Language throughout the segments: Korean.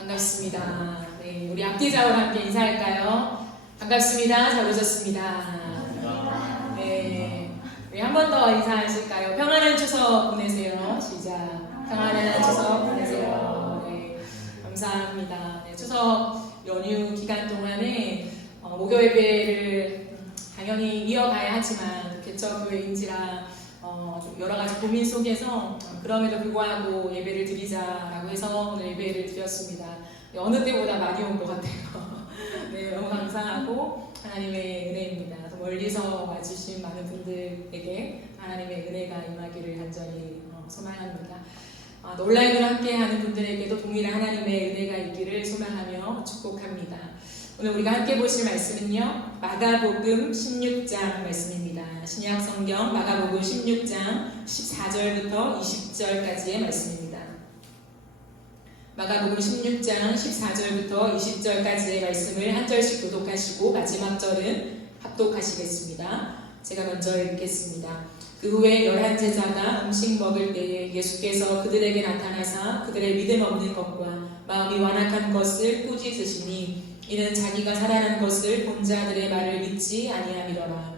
반갑습니다. 네, 우리 앞뒤좌우로 함께 인사할까요? 반갑습니다. 잘 오셨습니다. 네, 우리 한 번 더 인사하실까요? 평안한 추석 보내세요. 시작. 평안한 추석 보내세요. 네, 감사합니다. 네, 추석 연휴 기간 동안에 목요 예배를 당연히 이어가야 하지만 개척교회인지라 좀 여러 가지 고민 속에서 그럼에도 불구하고 예배를 드리자라고 해서 오늘 예배를 드렸습니다. 네, 어느 때보다 많이 온 것 같아요. 네, 너무 감사하고 하나님의 은혜입니다. 또 멀리서 와주신 많은 분들에게 하나님의 은혜가 임하기를 간절히 소망합니다. 또 온라인으로 함께하는 분들에게도 동일한 하나님의 은혜가 있기를 소망하며 축복합니다. 오늘 우리가 함께 보실 말씀은요, 마가복음 16장 말씀입니다. 신약 성경 마가복음 16장 14절부터 20절까지의 말씀입니다. 마가복음 16장 14절부터 20절까지의 말씀을 한 절씩 교독하시고 마지막 절은 합독하시겠습니다. 제가 먼저 읽겠습니다. 그 후에 11제자가 음식 먹을 때에 예수께서 그들에게 나타나사 그들의 믿음 없는 것과 마음이 완악한 것을 꾸짖으시니 이는 자기가 살아난 것을 본 자들의 말을 믿지 아니함이더라.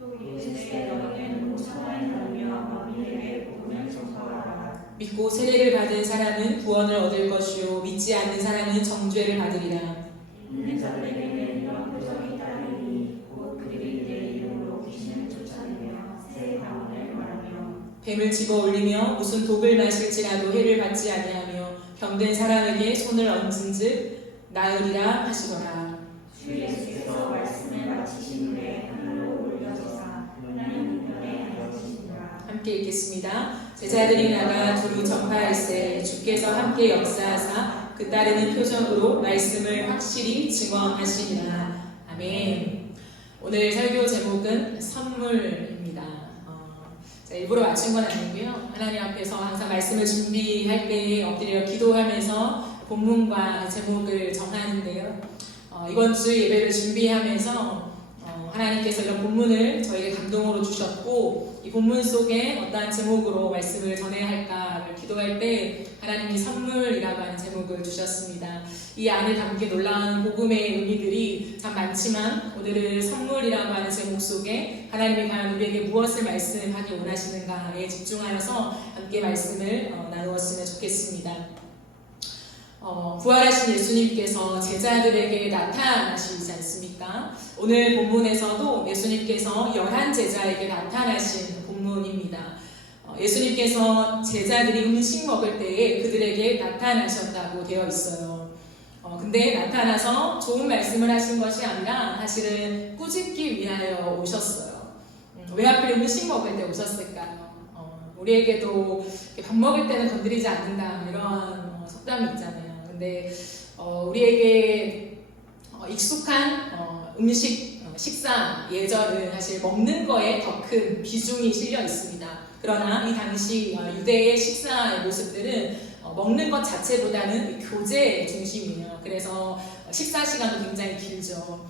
또 예수께 너희는 무상한 자녀와 마음의 복음을 전파하라. 믿고 세례를 받은 사람은 구원을 얻을 것이요 믿지 않는 사람은 정죄를 받으리라. 믿는 자들에게는 이런 표적이 따르니 곧 그들이 내 이름으로 귀신을 쫓아내며 새 방언을 말하며 뱀을 집어 올리며 무슨 독을 마실지라도 해를 받지 아니하며 병든 사람에게 손을 얹은즉 나으리라 하시더라. 주 예수께서 말씀을 마치신 후에 하늘로 올려지사 하나님 우편에 앉으시니라. 함께 읽겠습니다. 제자들이 나가 두루 전파할세 주께서 함께 역사하사 그 따르는 표적으로 말씀을 확실히 증언하시니라. 아멘. 오늘 설교 제목은 선물입니다. 일부러 맞춘 건 아니고요. 하나님 앞에서 항상 말씀을 준비할 때 엎드려 기도하면서 본문과 제목을 정하는데요. 이번 주 예배를 준비하면서 하나님께서 이런 본문을 저에게 감동으로 주셨고 이 본문 속에 어떠한 제목으로 말씀을 전해야 할까를 기도할 때 하나님이 선물이라고 하는 제목을 주셨습니다. 이 안에 담긴 놀라운 복음의 의미들이 참 많지만 오늘은 선물이라고 하는 제목 속에 하나님이 과연 우리에게 무엇을 말씀하기 원하시는가에 집중하여서 함께 말씀을 나누었으면 좋겠습니다. 부활하신 예수님께서 제자들에게 나타나시지 않습니까? 오늘 본문에서도 예수님께서 11제자에게 나타나신 본문입니다. 예수님께서 제자들이 음식 먹을 때에 그들에게 나타나셨다고 되어 있어요. 근데 나타나서 좋은 말씀을 하신 것이 아니라 사실은 꾸짖기 위하여 오셨어요. 왜 하필 음식 먹을 때 오셨을까요? 우리에게도 밥 먹을 때는 건드리지 않는다 이런 속담이 있잖아요. 근데 우리에게 익숙한 음식, 식사 예절은 사실 먹는 거에 더 큰 비중이 실려 있습니다. 그러나 이 당시 유대의 식사의 모습들은 먹는 것 자체보다는 교제 중심이에요. 그래서 식사 시간도 굉장히 길죠.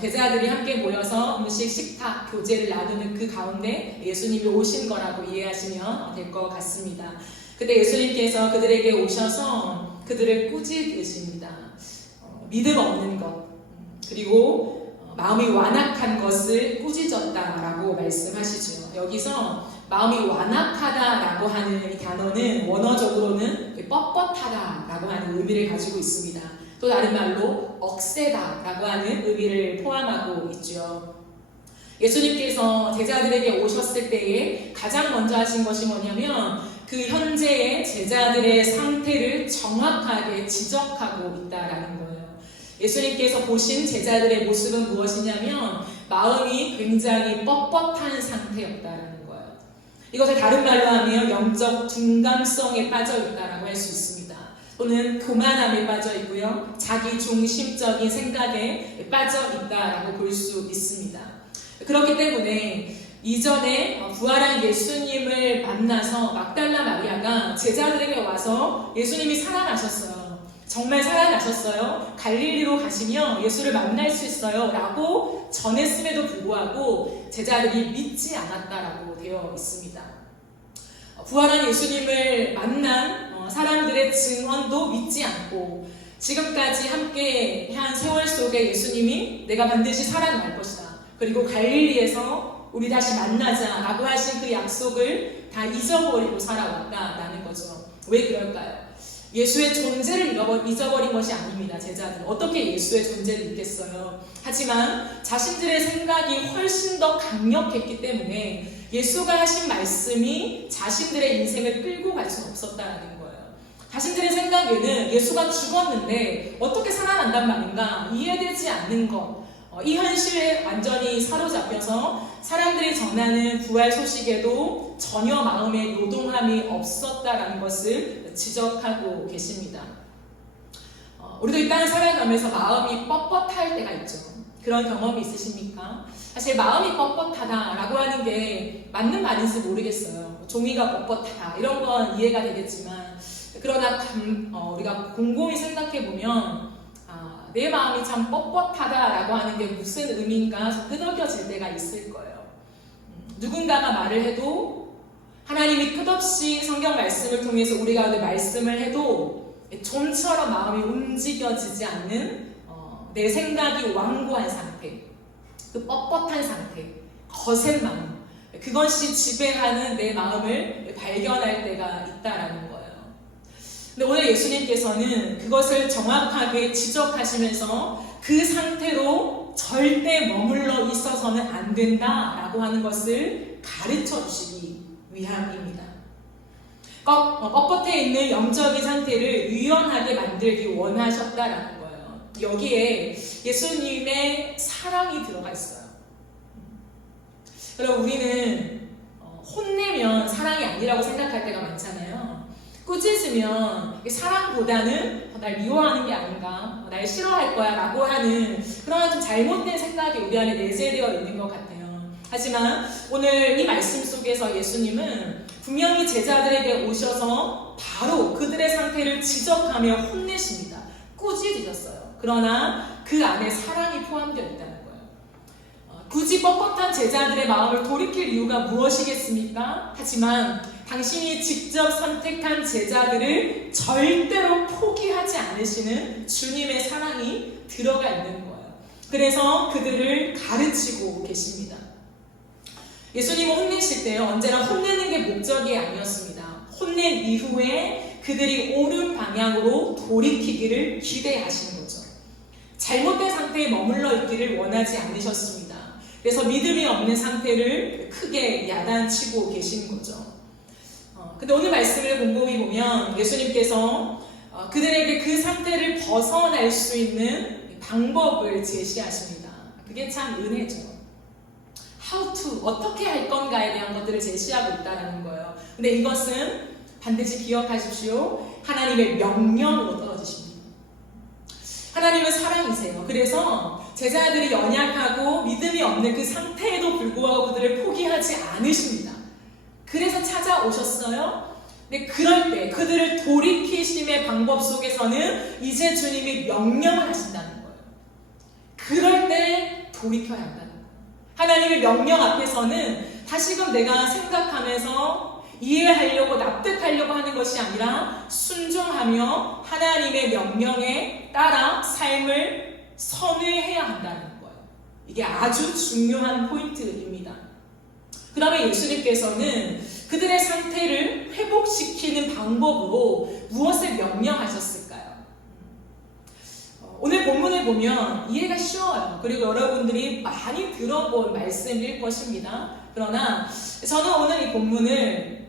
제자들이 함께 모여서 음식, 식탁, 교제를 나누는 그 가운데 예수님이 오신 거라고 이해하시면 될 것 같습니다. 그때 예수님께서 그들에게 오셔서 그들을 꾸짖으십니다. 믿음 없는 것, 그리고 마음이 완악한 것을 꾸짖었다라고 말씀하시죠. 여기서 마음이 완악하다라고 하는 이 단어는 원어적으로는 뻣뻣하다라고 하는 의미를 가지고 있습니다. 또 다른 말로 억세다라고 하는 의미를 포함하고 있죠. 예수님께서 제자들에게 오셨을 때에 가장 먼저 하신 것이 뭐냐면 그 현재의 제자들의 상태를 정확하게 지적하고 있다라는 거예요. 예수님께서 보신 제자들의 모습은 무엇이냐면 마음이 굉장히 뻣뻣한 상태였다라는 거예요. 이것을 다른 말로 하면 영적 둔감성에 빠져 있다라고 할 수 있습니다. 또는 교만함에 빠져 있고요. 자기 중심적인 생각에 빠져 있다라고 볼 수 있습니다. 그렇기 때문에 이전에 부활한 예수님을 만나서 막달라 마리아가 제자들에게 와서 예수님이 살아나셨어요. 정말 살아나셨어요. 갈릴리로 가시면 예수를 만날 수 있어요. 라고 전했음에도 불구하고 제자들이 믿지 않았다라고 되어 있습니다. 부활한 예수님을 만난 사람들의 증언도 믿지 않고 지금까지 함께 한 세월 속에 예수님이 내가 반드시 살아날 것이다. 그리고 갈릴리에서 우리 다시 만나자라고 하신 그 약속을 다 잊어버리고 살아왔다라는 거죠. 왜 그럴까요? 예수의 존재를 잊어버린 것이 아닙니다. 제자들 어떻게 예수의 존재를 잊겠어요? 하지만 자신들의 생각이 훨씬 더 강력했기 때문에 예수가 하신 말씀이 자신들의 인생을 끌고 갈 수는 없었다는 거예요. 자신들의 생각에는 예수가 죽었는데 어떻게 살아난단 말인가 이해되지 않는 것, 이 현실에 완전히 사로잡혀서 사람들이 전하는 부활 소식에도 전혀 마음의 요동함이 없었다라는 것을 지적하고 계십니다. 우리도 이 땅을 살아가면서 마음이 뻣뻣할 때가 있죠. 그런 경험이 있으십니까? 사실 마음이 뻣뻣하다라고 하는 게 맞는 말인지 모르겠어요. 종이가 뻣뻣하다 이런 건 이해가 되겠지만 그러나 우리가 곰곰이 생각해보면 내 마음이 참 뻣뻣하다라고 하는 게 무슨 의미인가 좀 끄덕여질 때가 있을 거예요. 누군가가 말을 해도 하나님이 끝없이 성경 말씀을 통해서 우리 가운데 말씀을 해도 좀처럼 마음이 움직여지지 않는 내 생각이 완고한 상태, 그 뻣뻣한 상태, 거센 마음, 그것이 지배하는 내 마음을 발견할 때가 있다라는 거예요. 근데 오늘 예수님께서는 그것을 정확하게 지적하시면서 그 상태로 절대 머물러 있어서는 안 된다라고 하는 것을 가르쳐 주시기 위함입니다. 뻣뻣해 있는 영적인 상태를 유연하게 만들기 원하셨다라는 거예요. 여기에 예수님의 사랑이 들어가 있어요. 그럼 우리는 혼내면 사랑이 아니라고 생각할 때가 많잖아요. 꾸짖으면 사랑보다는 날 미워하는 게 아닌가, 날 싫어할 거야 라고 하는 그런 좀 잘못된 생각이 우리 안에 내재되어 있는 것 같아요. 하지만 오늘 이 말씀 속에서 예수님은 분명히 제자들에게 오셔서 바로 그들의 상태를 지적하며 혼내십니다. 꾸짖으셨어요. 그러나 그 안에 사랑이 포함되어 있다는 거예요. 굳이 뻣뻣한 제자들의 마음을 돌이킬 이유가 무엇이겠습니까? 하지만 당신이 직접 선택한 제자들을 절대로 포기하지 않으시는 주님의 사랑이 들어가 있는 거예요. 그래서 그들을 가르치고 계십니다. 예수님은 혼내실 때요, 언제나 혼내는 게 목적이 아니었습니다. 혼낸 이후에 그들이 옳은 방향으로 돌이키기를 기대하시는 거죠. 잘못된 상태에 머물러 있기를 원하지 않으셨습니다. 그래서 믿음이 없는 상태를 크게 야단치고 계신 거죠. 근데 오늘 말씀을 곰곰이 보면 예수님께서 그들에게 그 상태를 벗어날 수 있는 방법을 제시하십니다. 그게 참 은혜죠. How to, 어떻게 할 건가에 대한 것들을 제시하고 있다는 거예요. 근데 이것은 반드시 기억하십시오. 하나님의 명령으로 떨어지십니다. 하나님은 사랑이세요. 그래서 제자들이 연약하고 믿음이 없는 그 상태에도 불구하고 그들을 포기하지 않으십니다. 그래서 찾아오셨어요. 근데 그럴 때 그들을 돌이키심의 방법 속에서는 이제 주님이 명령을 하신다는 거예요. 그럴 때 돌이켜야 한다는 거예요. 하나님의 명령 앞에서는 다시금 내가 생각하면서 이해하려고 납득하려고 하는 것이 아니라 순종하며 하나님의 명령에 따라 삶을 선회해야 한다는 거예요. 이게 아주 중요한 포인트입니다. 그러면 예수님께서는 그들의 상태를 회복시키는 방법으로 무엇을 명령하셨을까요? 오늘 본문을 보면 이해가 쉬워요. 그리고 여러분들이 많이 들어본 말씀일 것입니다. 그러나 저는 오늘 이 본문을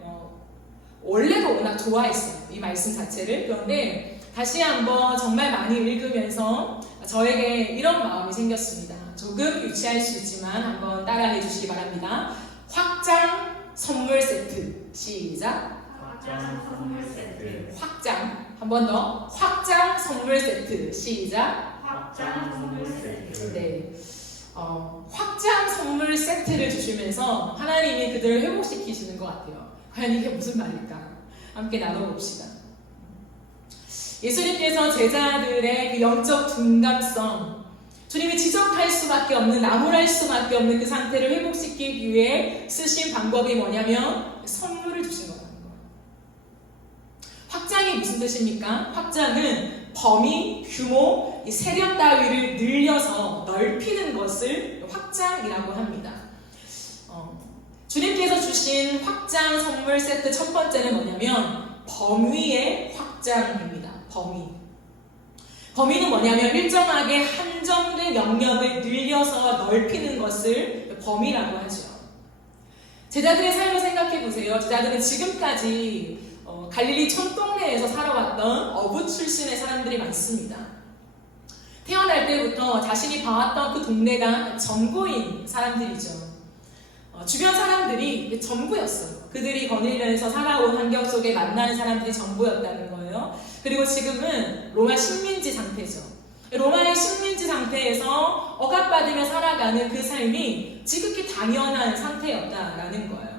원래도 워낙 좋아했어요. 이 말씀 자체를. 그런데 다시 한번 정말 많이 읽으면서 저에게 이런 마음이 생겼습니다. 조금 유치할 수 있지만 한번 따라해 주시기 바랍니다. 확장 선물 세트. 시작. 확장 선물 세트. 확장. 한 번 더. 확장 선물 세트. 시작. 확장 선물 세트. 네. 확장 선물 세트를 주시면서 하나님이 그들을 회복시키시는 것 같아요. 과연 이게 무슨 말일까? 함께 나눠봅시다. 예수님께서 제자들의 그 영적 둔감성, 주님이 지적할 수밖에 없는, 나무랄 수밖에 없는 그 상태를 회복시키기 위해 쓰신 방법이 뭐냐면 선물을 주신 거라는 거예요. 확장이 무슨 뜻입니까? 확장은 범위, 규모, 이 세력 따위를 늘려서 넓히는 것을 확장이라고 합니다. 주님께서 주신 확장 선물 세트 첫 번째는 뭐냐면 범위의 확장입니다. 범위는 뭐냐면 일정하게 한정된 영역을 늘려서 넓히는 것을 범위라고 하죠. 제자들의 삶을 생각해 보세요. 제자들은 지금까지 갈릴리 촌동네에서 살아왔던 어부 출신의 사람들이 많습니다. 태어날 때부터 자신이 봐왔던 그 동네가 전부인 사람들이죠. 주변 사람들이 전부였어요. 그들이 거닐면서 살아온 환경 속에 만나는 사람들이 전부였다는 거예요. 그리고 지금은 로마 식민지 상태죠. 로마의 식민지 상태에서 억압받으며 살아가는 그 삶이 지극히 당연한 상태였다라는 거예요.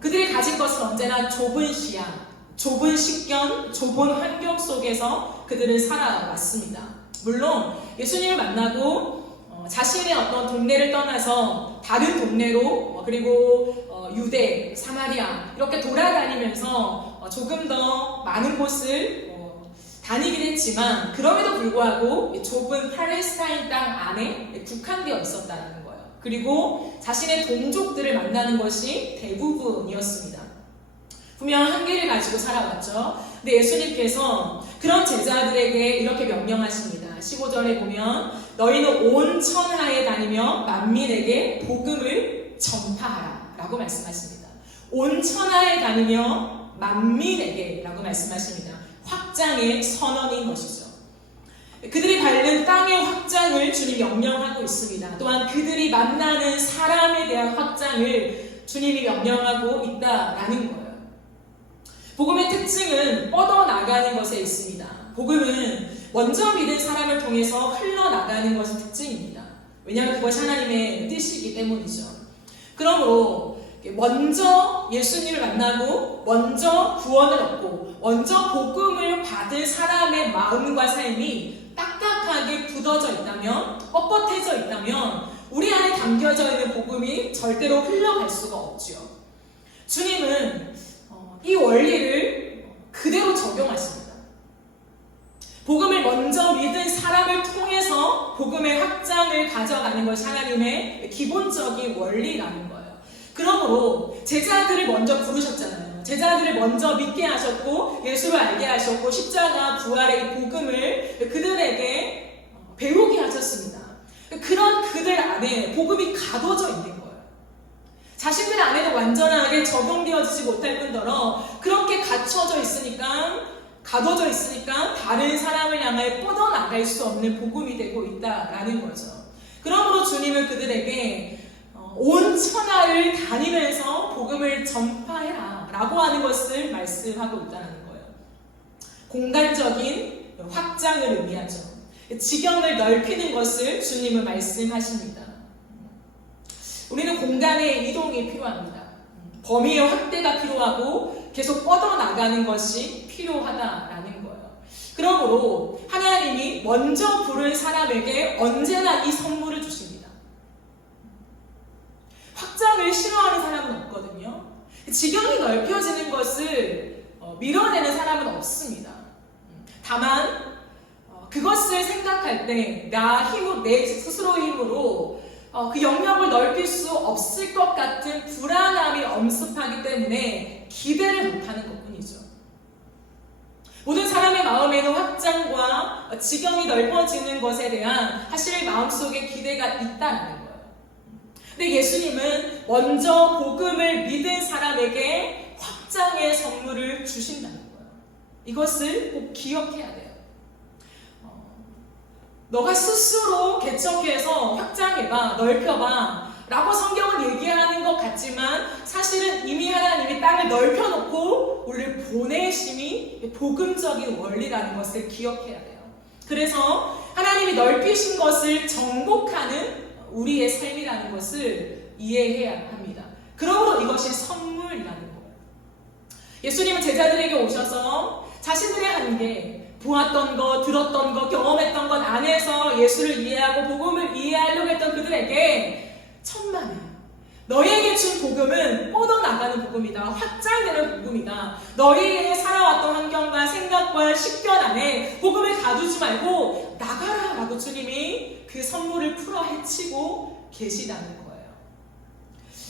그들이 가진 것은 언제나 좁은 시야, 좁은 식견, 좁은 환경 속에서 그들은 살아왔습니다. 물론 예수님을 만나고 자신의 어떤 동네를 떠나서 다른 동네로 그리고 유대, 사마리아 이렇게 돌아다니면서 조금 더 많은 곳을 다니긴 했지만 그럼에도 불구하고 좁은 팔레스타인 땅 안에 국한되어 있었다는 거예요. 그리고 자신의 동족들을 만나는 것이 대부분이었습니다. 분명 한계를 가지고 살아왔죠. 근데 예수님께서 그런 제자들에게 이렇게 명령하십니다. 15절에 보면 너희는 온 천하에 다니며 만민에게 복음을 전파하라 라고 말씀하십니다. 온 천하에 다니며 만민에게 라고 말씀하십니다. 확장의 선언인 것이죠. 그들이 밟는 땅의 확장을 주님이 명령하고 있습니다. 또한 그들이 만나는 사람에 대한 확장을 주님이 명령하고 있다라는 거예요. 복음의 특징은 뻗어나가는 것에 있습니다. 복음은 먼저 믿은 사람을 통해서 흘러나가는 것이 특징입니다. 왜냐하면 그것이 하나님의 뜻이기 때문이죠. 그러므로 먼저 예수님을 만나고 먼저 구원을 얻고 먼저 복음을 받은 사람의 마음과 삶이 딱딱하게 굳어져 있다면, 뻣뻣해져 있다면 우리 안에 담겨져 있는 복음이 절대로 흘러갈 수가 없지요. 주님은 이 원리를 그대로 적용하십니다. 복음을 먼저 믿은 사람을 통해서 복음의 확장을 가져가는 것이 하나님의 기본적인 원리라는 거예요. 그러므로 제자들을 먼저 부르셨잖아요. 제자들을 먼저 믿게 하셨고 예수를 알게 하셨고 십자가 부활의 복음을 그들에게 배우게 하셨습니다. 그런 그들 안에 복음이 가둬져 있는 거예요. 자신들 안에는 완전하게 적용되어지지 못할 뿐더러 그렇게 가둬져 있으니까 다른 사람을 향해 뻗어나갈 수 없는 복음이 되고 있다라는 거죠. 그러므로 주님은 그들에게 온 천하를 다니면서 복음을 전파해라 라고 하는 것을 말씀하고 있다는 거예요. 공간적인 확장을 의미하죠. 지경을 넓히는 것을 주님은 말씀하십니다. 우리는 공간의 이동이 필요합니다. 범위의 확대가 필요하고 계속 뻗어나가는 것이 필요하다라는 거예요. 그러므로 하나님이 먼저 부른 사람에게 언제나 이 선물을 주십니다. 확장을 싫어하는 사람은 없거든요. 지경이 넓혀지는 것을 밀어내는 사람은 없습니다. 다만 그것을 생각할 때 내 스스로의 힘으로 그 영역을 넓힐 수 없을 것 같은 불안함이 엄습하기 때문에 기대를 못하는 것뿐이죠. 모든 사람의 마음에는 확장과 지경이 넓어지는 것에 대한 사실 마음속에 기대가 있다는 거예요. 근데 예수님은 먼저 복음을 믿은 사람에게 확장의 선물을 주신다는 거예요. 이것을 꼭 기억해야 돼요. 너가 스스로 개척해서 확장해봐, 넓혀봐 라고 성경은 얘기하는 것 같지만 사실은 이미 하나님이 땅을 넓혀놓고 우리를 보내심이 복음적인 원리라는 것을 기억해야 돼요. 그래서 하나님이 넓히신 것을 정복하는 우리의 삶이라는 것을 이해해야 합니다. 그러므로 이것이 선물이라는 거예요. 예수님은 제자들에게 오셔서 자신들의 한계, 보았던 것, 들었던 것, 경험했던 것 안에서 예수를 이해하고 복음을 이해하려고 했던 그들에게 천만에 너희에게 준 복음은 뻗어나가는 복음이다. 확장되는 복음이다. 너희의 살아왔던 환경과 생각과 식견 안에 복음을 가두지 말고 나가라 라고 주님이 그 선물을 풀어 헤치고 계시다는 거예요.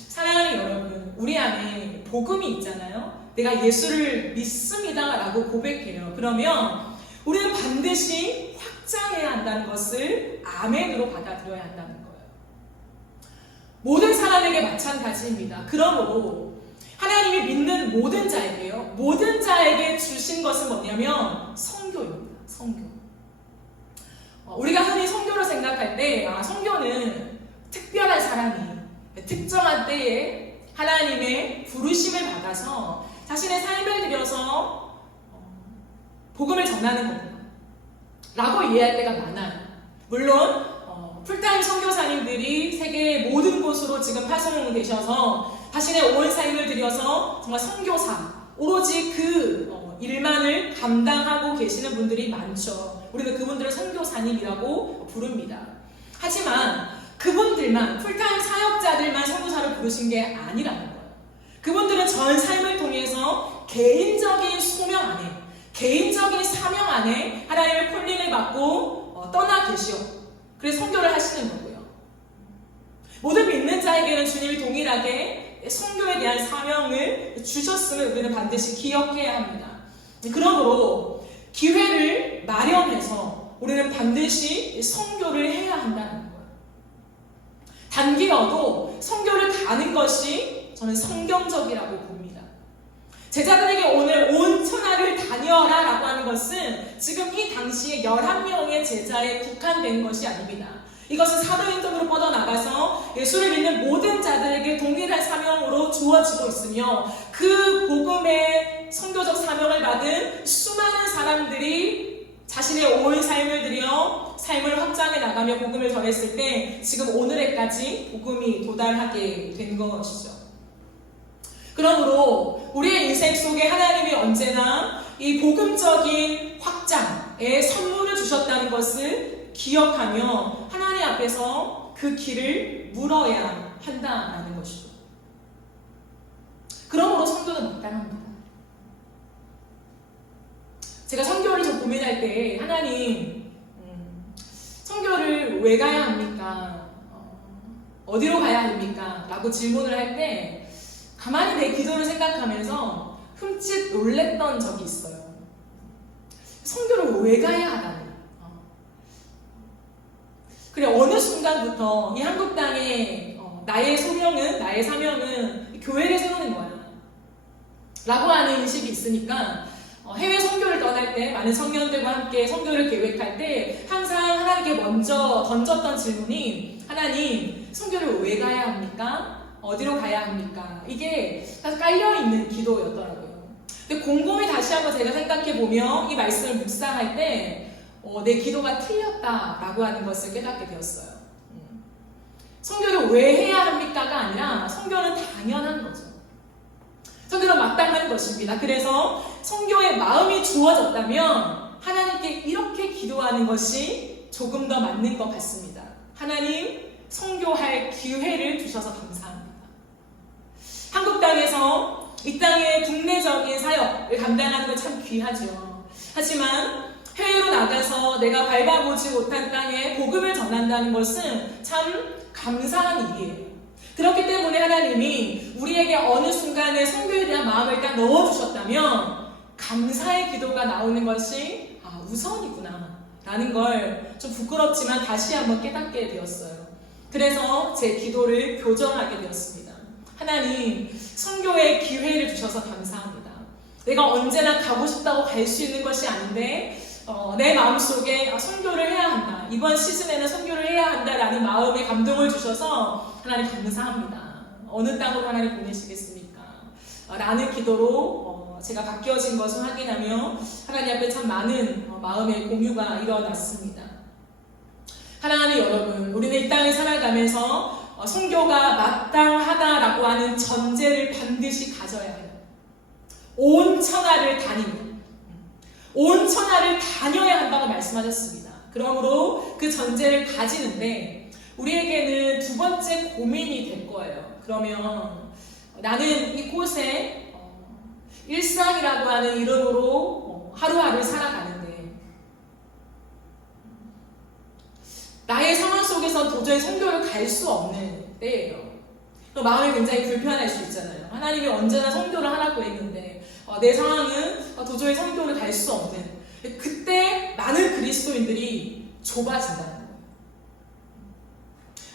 사랑하는 여러분, 우리 안에 복음이 있잖아요. 내가 예수를 믿습니다 라고 고백해요. 그러면 우리는 반드시 확장해야 한다는 것을 아멘으로 받아들여야 한다는 거예요. 모든 사람에게 마찬가지입니다. 그러므로 하나님이 믿는 모든 자에게요, 모든 자에게 주신 것은 뭐냐면 선교입니다. 선교. 우리가 흔히 선교를 생각할 때 선교는 특별한 사람이 특정한 때에 하나님의 부르심을 받아서 자신의 삶을 들여서 복음을 전하는 겁니다 라고 이해할 때가 많아요. 물론 풀타임 선교사님들이 세계의 모든 곳으로 지금 파송되셔서 자신의 온 삶을 들여서 정말 선교사, 오로지 그 일만을 감당하고 계시는 분들이 많죠. 우리는 그분들을 선교사님이라고 부릅니다. 하지만 그분들만, 풀타임 사역자들만 선교사를 부르신 게 아니라는 거예요. 그분들은 전 삶을 통해서 개인적인 소명 안에, 개인적인 사명 안에 하나님의 콜링을 받고 떠나 계시오. 그래서 선교를 하시는 거고요. 모든 믿는 자에게는 주님이 동일하게 선교에 대한 사명을 주셨음을 우리는 반드시 기억해야 합니다. 그러므로 기회를 마련해서 우리는 반드시 선교를 해야 한다는 거예요. 단기여도 선교를 가는 것이 저는 성경적이라고 봅니다. 제자들에게 오늘 온 천하를 다녀라 라고 하는 것은 지금 이 당시에 11명의 제자에 국한된 것이 아닙니다. 이것은 사도행전으로 뻗어나가서 예수를 믿는 모든 자들에게 동일한 사명으로 주어지고 있으며 그 복음의 선교적 사명을 받은 수많은 사람들이 자신의 온 삶을 들여 삶을 확장해 나가며 복음을 전했을 때 지금 오늘에까지 복음이 도달하게 된 것이죠. 그러므로 우리의 인생 속에 하나님이 언제나 이 복음적인 확장의 선물을 주셨다는 것을 기억하며 하나님 앞에서 그 길을 물어야 한다는 것이죠. 그러므로 선교는 마땅합니다. 제가 선교를 좀 고민할 때 하나님 선교를 왜 가야 합니까? 어디로 가야 합니까? 라고 질문을 할 때 가만히 내 기도를 생각하면서 흠칫 놀랬던 적이 있어요. 선교를 왜 가야 하다니. 그래, 어느 순간부터 이 한국 땅에 나의 소명은, 나의 사명은 교회를 세우는 거야 라고 하는 인식이 있으니까 해외 선교를 떠날 때 많은 청년들과 함께 선교를 계획할 때 항상 하나님께 먼저 던졌던 질문이 하나님, 선교를 왜 가야 합니까? 어디로 가야 합니까? 이게 깔려있는 기도였더라고요. 근데 곰곰이 다시 한번 제가 생각해보며 이 말씀을 묵상할 때 내 기도가 틀렸다라고 하는 것을 깨닫게 되었어요. 선교를 왜 해야 합니까가 아니라 선교는 당연한 거죠. 선교는 마땅한 것입니다. 그래서 선교의 마음이 주어졌다면 하나님께 이렇게 기도하는 것이 조금 더 맞는 것 같습니다. 하나님, 선교할 기회를 주셔서 감사합니다. 한국 땅에서 이 땅의 국내적인 사역을 감당하는 건 참 귀하죠. 하지만 해외로 나가서 내가 밟아보지 못한 땅에 복음을 전한다는 것은 참 감사한 일이에요. 그렇기 때문에 하나님이 우리에게 어느 순간에 선교에 대한 마음을 일단 넣어주셨다면 감사의 기도가 나오는 것이 우선이구나 라는 걸 좀 부끄럽지만 다시 한번 깨닫게 되었어요. 그래서 제 기도를 교정하게 되었습니다. 하나님, 선교의 기회를 주셔서 감사합니다. 내가 언제나 가고 싶다고 갈 수 있는 것이 아닌데 내 마음속에 선교를 해야 한다. 이번 시즌에는 선교를 해야 한다라는 마음에 감동을 주셔서 하나님 감사합니다. 어느 땅으로 하나님 보내시겠습니까? 라는 기도로 제가 바뀌어진 것을 확인하며 하나님 앞에 참 많은 마음의 공유가 일어났습니다. 사랑하는 여러분, 우리는 이 땅에 살아가면서 선교가 마땅하다라고 하는 전제를 반드시 가져야 해요. 온 천하를 다니는, 온 천하를 다녀야 한다고 말씀하셨습니다. 그러므로 그 전제를 가지는데 우리에게는 두 번째 고민이 될 거예요. 그러면 나는 이곳에 일상이라고 하는 이름으로 하루하루를 살아가는데 나의 상황 속에서 도저히 선교를 갈 수 없는 때예요. 마음이 굉장히 불편할 수 있잖아요. 하나님이 언제나 선교를 하라고 했는데 내 상황은 도저히 선교를 갈 수 없는, 그때 많은 그리스도인들이 좁아진다는 거예요.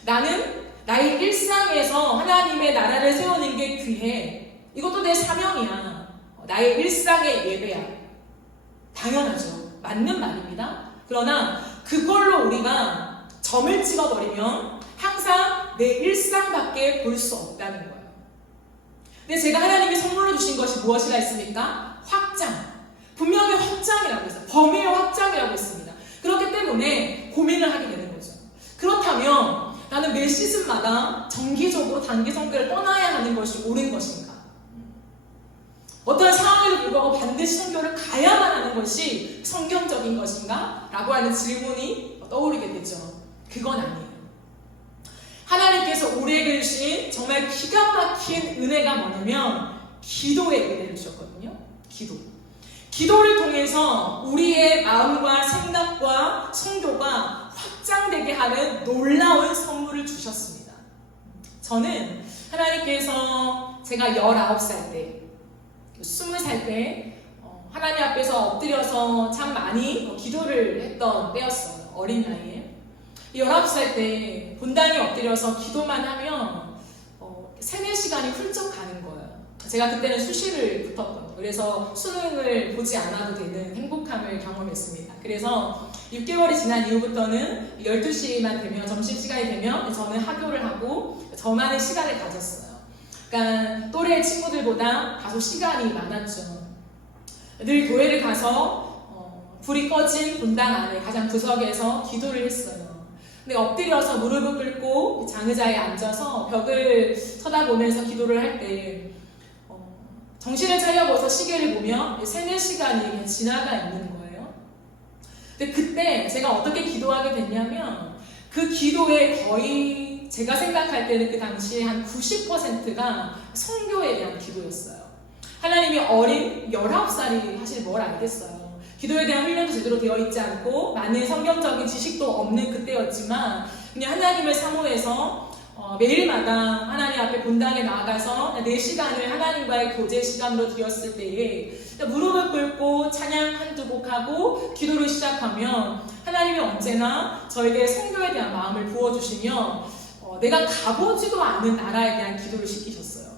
나는 나의 일상에서 하나님의 나라를 세우는 게 귀해. 이것도 내 사명이야. 나의 일상의 예배야. 당연하죠. 맞는 말입니다. 그러나 그걸로 우리가 점을 찍어버리면 항상 내 일상밖에 볼 수 없다는 거예요. 근데 제가 하나님이 선물로 주신 것이 무엇이라 했습니까? 확장. 분명히 확장이라고 했어요. 범위의 확장이라고 했습니다. 그렇기 때문에 고민을 하게 되는 거죠. 그렇다면 나는 매 시즌마다 정기적으로 단기 선교를 떠나야 하는 것이 옳은 것인가? 어떤 상황에도 불구하고 반드시 선교를 가야만 하는 것이 성경적인 것인가? 라고 하는 질문이 떠오르게 되죠. 그건 아니에요. 하나님께서 우리에게 주신 정말 기가 막힌 은혜가 뭐냐면 기도의 은혜를 주셨거든요. 기도를 통해서 우리의 마음과 생각과 선교가 확장되게 하는 놀라운 선물을 주셨습니다. 저는 하나님께서 제가 19살 때, 20살 때 하나님 앞에서 엎드려서 참 많이 기도를 했던 때였어요. 어린 나이에. 19살 때 본당에 엎드려서 기도만 하면 3-4시간이 훌쩍 가는 거예요. 제가 그때는 수시를 붙었거든요. 그래서 수능을 보지 않아도 되는 행복함을 경험했습니다. 그래서 6개월이 지난 이후부터는 12시만 되면, 점심시간이 되면 저는 학교를 하고 저만의 시간을 가졌어요. 그러니까 또래 친구들보다 다소 시간이 많았죠. 늘 교회를 가서 불이 꺼진 본당 안에 가장 구석에서 기도를 했어요. 근데 엎드려서 무릎을 꿇고 장의자에 앉아서 벽을 쳐다보면서 기도를 할 때 정신을 차려보서 시계를 보면 3-4시간이 그냥 지나가 있는 거예요. 근데 그때 제가 어떻게 기도하게 됐냐면 그 기도의 거의 제가 생각할 때는 그 당시에 한 90%가 선교에 대한 기도였어요. 하나님이 어린 19살이 사실 뭘 알겠어요. 기도에 대한 훈련도 제대로 되어 있지 않고 많은 성경적인 지식도 없는 그때였지만 그냥 하나님을 사모해서 매일마다 하나님 앞에 본당에 나아가서 4시간을 하나님과의 교제 시간으로 드렸을 때에 무릎을 꿇고 찬양 한두 곡 하고 기도를 시작하면 하나님이 언제나 저에게 선교에 대한 마음을 부어주시며 내가 가보지도 않은 나라에 대한 기도를 시키셨어요.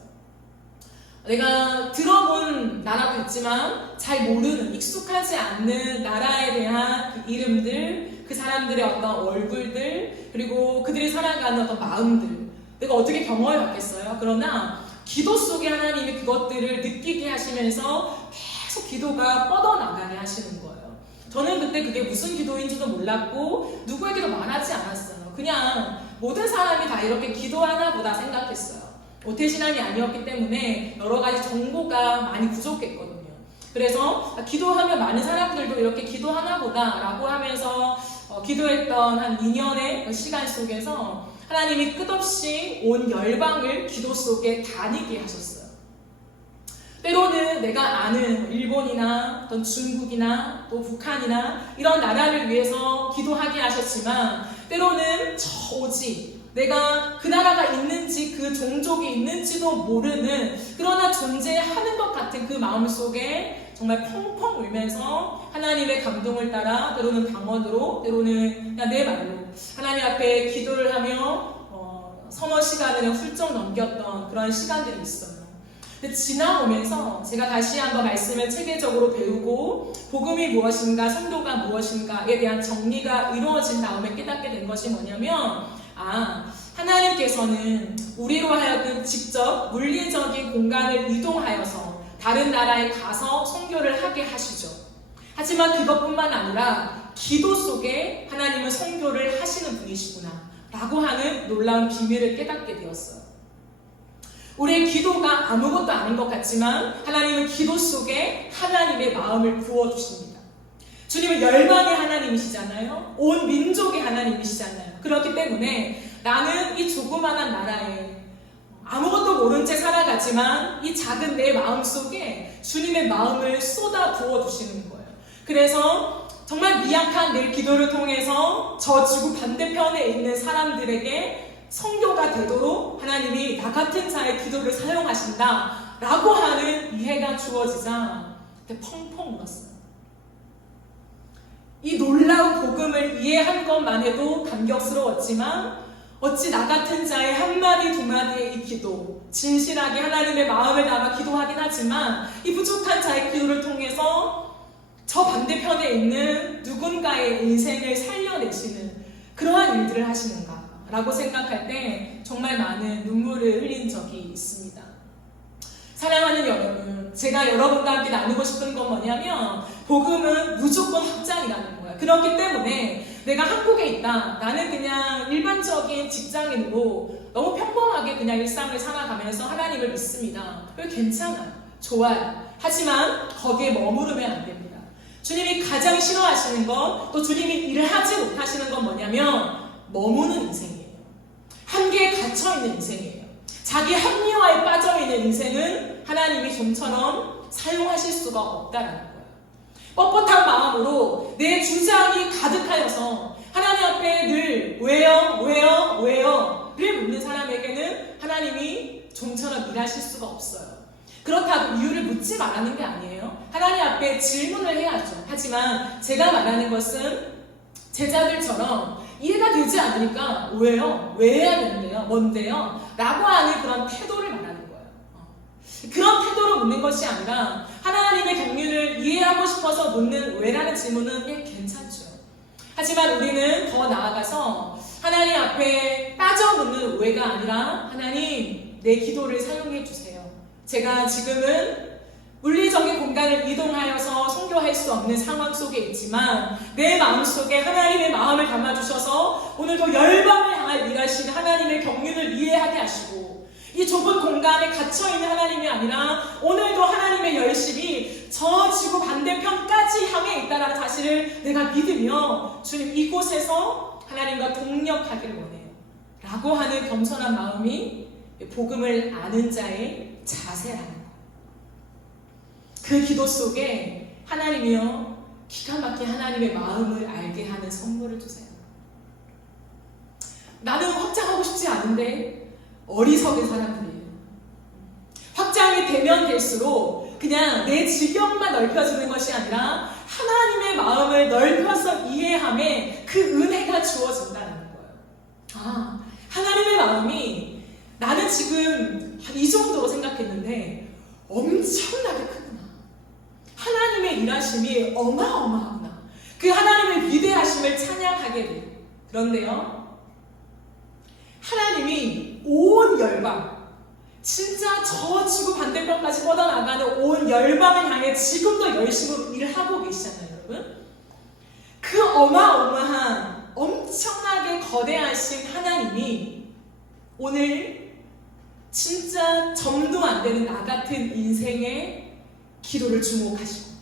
내가 들어본 나라도 있지만 잘 모르는, 익숙하지 않는 나라에 대한 그 이름들, 그 사람들의 어떤 얼굴들, 그리고 그들이 살아가는 어떤 마음들, 내가 어떻게 경험해 봤겠어요? 그러나 기도 속에 하나님이 그것들을 느끼게 하시면서 계속 기도가 뻗어나가게 하시는 거예요. 저는 그때 그게 무슨 기도인지도 몰랐고 누구에게도 말하지 않았어요. 그냥 모든 사람이 다 이렇게 기도하나 보다 생각했어요. 오태신앙이 아니었기 때문에 여러 가지 정보가 많이 부족했거든요. 그래서 기도하면 많은 사람들도 이렇게 기도하나 보다 라고 하면서 기도했던 한 2년의 시간 속에서 하나님이 끝없이 온 열방을 기도 속에 다니게 하셨어요. 때로는 내가 아는 일본이나 어떤 중국이나 또 북한이나 이런 나라를 위해서 기도하게 하셨지만 때로는 저 오직 내가 그 나라가 있는지 그 종족이 있는지도 모르는 그러나 존재하는 것 같은 그 마음속에 정말 펑펑 울면서 하나님의 감동을 따라 때로는 방언으로 때로는 그냥 내 말로 하나님 앞에 기도를 하며 서너 시간을 훌쩍 넘겼던 그런 시간들이 있어요. 근데 지나오면서 제가 다시 한번 말씀을 체계적으로 배우고 복음이 무엇인가 선교가 무엇인가에 대한 정리가 이루어진 다음에 깨닫게 된 것이 뭐냐면 하나님께서는 우리로 하여금 직접 물리적인 공간을 이동하여서 다른 나라에 가서 선교를 하게 하시죠. 하지만 그것뿐만 아니라 기도 속에 하나님은 선교를 하시는 분이시구나 라고 하는 놀라운 비밀을 깨닫게 되었어요. 우리의 기도가 아무것도 아닌 것 같지만 하나님은 기도 속에 하나님의 마음을 부어주십니다. 주님은 열방의 하나님이시잖아요. 온 민족의 하나님이시잖아요. 그렇기 때문에 나는 이 조그마한 나라에 아무것도 모른 채 살아가지만 이 작은 내 마음속에 주님의 마음을 쏟아 부어주시는 거예요. 그래서 정말 미약한 내 기도를 통해서 저 지구 반대편에 있는 사람들에게 성교가 되도록 하나님이 나 같은 자의 기도를 사용하신다 라고 하는 이해가 주어지자 그때 펑펑 울었어요. 이 놀라운 복음을 이해한 것만 해도 감격스러웠지만 어찌 나 같은 자의 한마디 두마디의 이 기도, 진실하게 하나님의 마음을 담아 기도하긴 하지만 이 부족한 자의 기도를 통해서 저 반대편에 있는 누군가의 인생을 살려내시는 그러한 일들을 하시는가 라고 생각할 때 정말 많은 눈물을 흘린 적이 있습니다. 사랑하는 여러분, 제가 여러분과 함께 나누고 싶은 건 뭐냐면 복음은 무조건 확장이라는 거예요. 그렇기 때문에 내가 한국에 있다. 나는 그냥 일반적인 직장인으로 너무 평범하게 그냥 일상을 살아가면서 하나님을 믿습니다. 괜찮아요. 좋아요. 하지만 거기에 머무르면 안 됩니다. 주님이 가장 싫어하시는 것, 또 주님이 일을 하지 못하시는 건 뭐냐면 머무는 인생이에요. 한계에 갇혀있는 인생이에요. 자기 합리화에 빠져있는 인생은 하나님이 좀처럼 사용하실 수가 없다라는 거예요. 뻣뻣한 마음으로 내 주장이 가득하여서 하나님 앞에 늘 왜요? 를 묻는 사람에게는 하나님이 좀처럼 일하실 수가 없어요. 그렇다고 이유를 묻지 말라는 게 아니에요. 하나님 앞에 질문을 해야죠. 하지만 제가 말하는 것은 제자들처럼 이해가 되지 않으니까 왜요? 왜 해야 되는데요? 뭔데요? 라고 하는 그런 태도를 말하는 거예요. 그런 태도로 묻는 것이 아니라 하나님의 경륜을 이해하고 싶어서 묻는 왜라는 질문은 괜찮죠. 하지만 우리는 더 나아가서 하나님 앞에 따져 묻는 왜가 아니라 하나님 내 기도를 사용해 주세요. 제가 지금은 물리적인 공간을 이동하여서 선교할 수 없는 상황 속에 있지만 내 마음속에 하나님의 마음을 담아주셔서 오늘도 열방을 향할 일하시는 하나님의 경륜을 이해하게 하시고 이 좁은 공간에 갇혀있는 하나님이 아니라 오늘도 하나님의 열심이 저 지구 반대편까지 향해 있다는 사실을 내가 믿으며 주님 이곳에서 하나님과 동력하기를 원해요 라고 하는 겸손한 마음이 복음을 아는 자의 자세라는 거예요. 그 기도 속에 하나님이요 기가 막힌 하나님의 마음을 알게 하는 선물을 주세요. 나는 확장하고 싶지 않은데 어리석은 사람들이에요. 확장이 되면 될수록 그냥 내 지경만 넓혀지는 것이 아니라 하나님의 마음을 넓혀서 이해함에 그 은혜가 주어진다는 거예요. 하나님의 마음이 나는 지금 이 정도로 생각했는데 엄청나게 크구나. 하나님의 일하심이 어마어마하구나. 그 하나님의 위대하심을 찬양하게 돼요. 그런데요, 하나님이 온 열방, 진짜 저 지구 반대편까지 뻗어나가는 온 열방을 향해 지금도 열심히 일을 하고 계시잖아요, 여러분. 그 어마어마한 엄청나게 거대하신 하나님이 오늘 진짜 점도 안 되는 나 같은 인생의 기도를 주목하시고